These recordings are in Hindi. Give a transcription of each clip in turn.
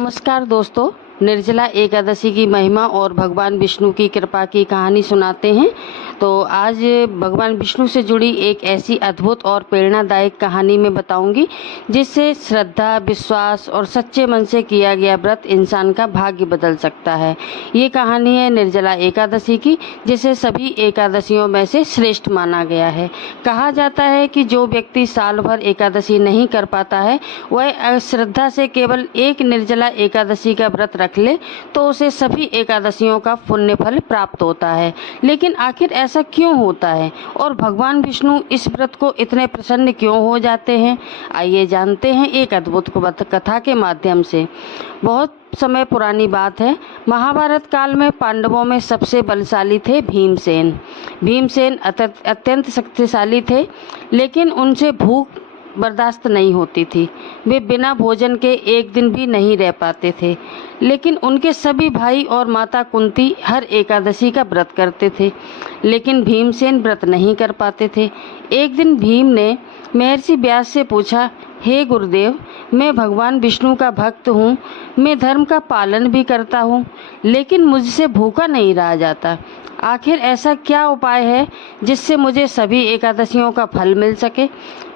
नमस्कार दोस्तों, निर्जला एकादशी की महिमा और भगवान विष्णु की कृपा की कहानी सुनाते हैं। तो आज भगवान विष्णु से जुड़ी एक ऐसी अद्भुत और प्रेरणादायक कहानी मैं बताऊंगी जिससे श्रद्धा, विश्वास और सच्चे मन से किया गया व्रत इंसान का भाग्य बदल सकता है। ये कहानी है निर्जला एकादशी की, जिसे सभी एकादशियों में से श्रेष्ठ माना गया है। कहा जाता है कि जो व्यक्ति साल भर एकादशी नहीं कर पाता है, वह श्रद्धा से केवल एक निर्जला एकादशी का व्रत रख ले तो उसे सभी एकादशियों का पुण्य फल प्राप्त होता है। लेकिन आखिर ऐसा क्यों होता है और भगवान विष्णु इस व्रत को इतने प्रसन्न क्यों हो जाते हैं? आइए जानते हैं एक अद्भुत कथा के माध्यम से। बहुत समय पुरानी बात है, महाभारत काल में पांडवों में सबसे बलशाली थे भीमसेन। भीमसेन अत्यंत शक्तिशाली थे, लेकिन उनसे भूख बर्दाश्त नहीं होती थी। वे बिना भोजन के एक दिन भी नहीं रह पाते थे। लेकिन उनके सभी भाई और माता कुंती हर एकादशी का व्रत करते थे, लेकिन भीमसेन व्रत नहीं कर पाते थे। एक दिन भीम ने महर्षि व्यास से पूछा, हे गुरुदेव, मैं भगवान विष्णु का भक्त हूँ, मैं धर्म का पालन भी करता हूँ, लेकिन मुझसे भूखा नहीं रहा जाता। आखिर ऐसा क्या उपाय है जिससे मुझे सभी एकादशियों का फल मिल सके?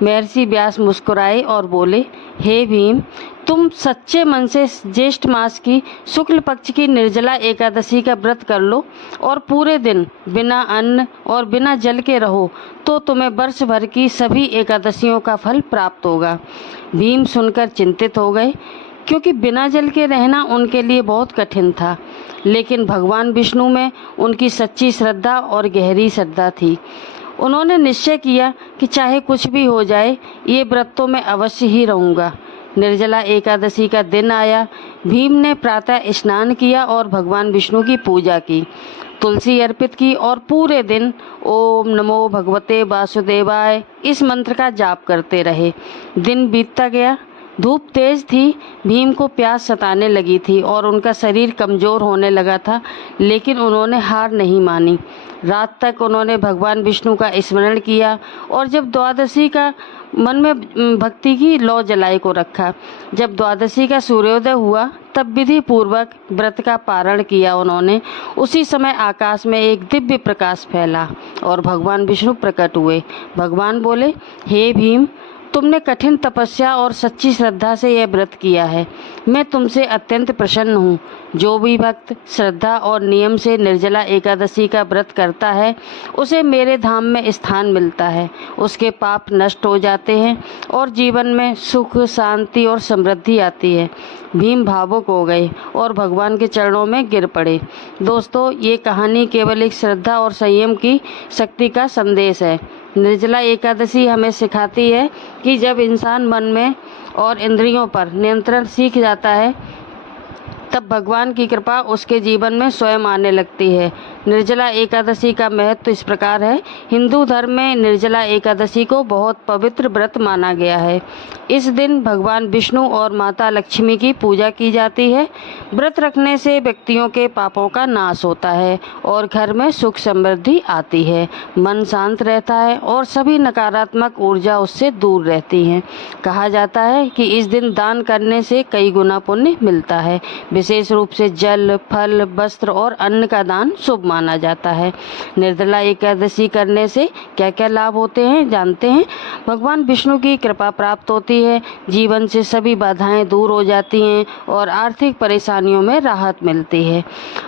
महर्षि व्यास मुस्कुराए और बोले, हे भीम, तुम सच्चे मन से ज्येष्ठ मास की शुक्ल पक्ष की निर्जला एकादशी का व्रत कर लो और पूरे दिन बिना अन्न और बिना जल के रहो, तो तुम्हें वर्ष भर की सभी एकादशियों का फल प्राप्त होगा। भीम सुनकर चिंतित हो गए, क्योंकि बिना जल के रहना उनके लिए बहुत कठिन था। लेकिन भगवान विष्णु में उनकी सच्ची श्रद्धा और गहरी श्रद्धा थी। उन्होंने निश्चय किया कि चाहे कुछ भी हो जाए, ये व्रत तो मैं अवश्य ही रहूँगा। निर्जला एकादशी का दिन आया। भीम ने प्रातः स्नान किया और भगवान विष्णु की पूजा की, तुलसी अर्पित की और पूरे दिन ओम नमो भगवते वासुदेवाय इस मंत्र का जाप करते रहे। दिन बीतता गया। धूप तेज थी, भीम को प्यास सताने लगी थी और उनका शरीर कमज़ोर होने लगा था, लेकिन उन्होंने हार नहीं मानी। रात तक उन्होंने भगवान विष्णु का स्मरण किया और जब द्वादशी का मन में भक्ति की लौ जलाई को रखा। जब द्वादशी का सूर्योदय हुआ, तब विधि पूर्वक व्रत का पारण किया उन्होंने। उसी समय आकाश में एक दिव्य प्रकाश फैला और भगवान विष्णु प्रकट हुए। भगवान बोले, हे भीम, तुमने कठिन तपस्या और सच्ची श्रद्धा से यह व्रत किया है। मैं तुमसे अत्यंत प्रसन्न हूँ। जो भी भक्त श्रद्धा और नियम से निर्जला एकादशी का व्रत करता है, उसे मेरे धाम में स्थान मिलता है। उसके पाप नष्ट हो जाते हैं और जीवन में सुख, शांति और समृद्धि आती है। भीम भावुक हो गए और भगवान के चरणों में गिर पड़े। दोस्तों, ये कहानी केवल एक श्रद्धा और संयम की शक्ति का संदेश है। निर्जला एकादशी हमें सिखाती है कि जब इंसान मन में और इंद्रियों पर नियंत्रण सीख जाता है, तब भगवान की कृपा उसके जीवन में स्वयं आने लगती है। निर्जला एकादशी का महत्व इस प्रकार है। हिंदू धर्म में निर्जला एकादशी को बहुत पवित्र व्रत माना गया है। इस दिन भगवान विष्णु और माता लक्ष्मी की पूजा की जाती है। व्रत रखने से व्यक्तियों के पापों का नाश होता है और घर में सुख समृद्धि आती है। मन शांत रहता है और सभी नकारात्मक ऊर्जा उससे दूर रहती है। कहा जाता है कि इस दिन दान करने से कई गुना पुण्य मिलता है। विशेष रूप से जल, फल, वस्त्र और अन्न का दान शुभ माना जाता है। निर्जला एकादशी करने से क्या क्या लाभ होते हैं, जानते हैं। भगवान विष्णु की कृपा प्राप्त होती है, जीवन से सभी बाधाएं दूर हो जाती हैं और आर्थिक परेशानियों में राहत मिलती है।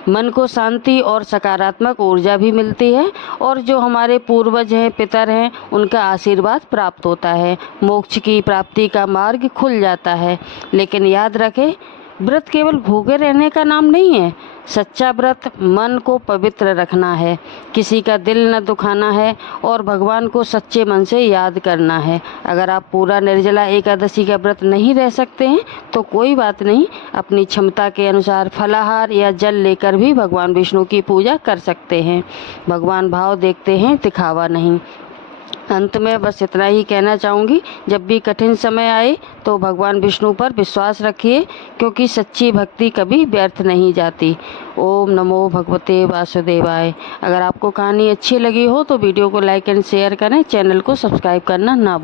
मन को शांति और सकारात्मक ऊर्जा भी मिलती है और जो हमारे पूर्वज हैं, पितर हैं, उनका आशीर्वाद प्राप्त होता है। मोक्ष की प्राप्ति का मार्ग खुल जाता है। लेकिन याद रखें, व्रत केवल भूखे रहने का नाम नहीं है। सच्चा व्रत मन को पवित्र रखना है, किसी का दिल न दुखाना है और भगवान को सच्चे मन से याद करना है। अगर आप पूरा निर्जला एकादशी का व्रत नहीं रह सकते हैं तो कोई बात नहीं, अपनी क्षमता के अनुसार फलाहार या जल लेकर भी भगवान विष्णु की पूजा कर सकते हैं। भगवान भाव देखते हैं, दिखावा नहीं। अंत में बस इतना ही कहना चाहूँगी, जब भी कठिन समय आए तो भगवान विष्णु पर विश्वास रखिए, क्योंकि सच्ची भक्ति कभी व्यर्थ नहीं जाती। ओम नमो भगवते वासुदेवाय। अगर आपको कहानी अच्छी लगी हो तो वीडियो को लाइक एंड शेयर करें, चैनल को सब्सक्राइब करना ना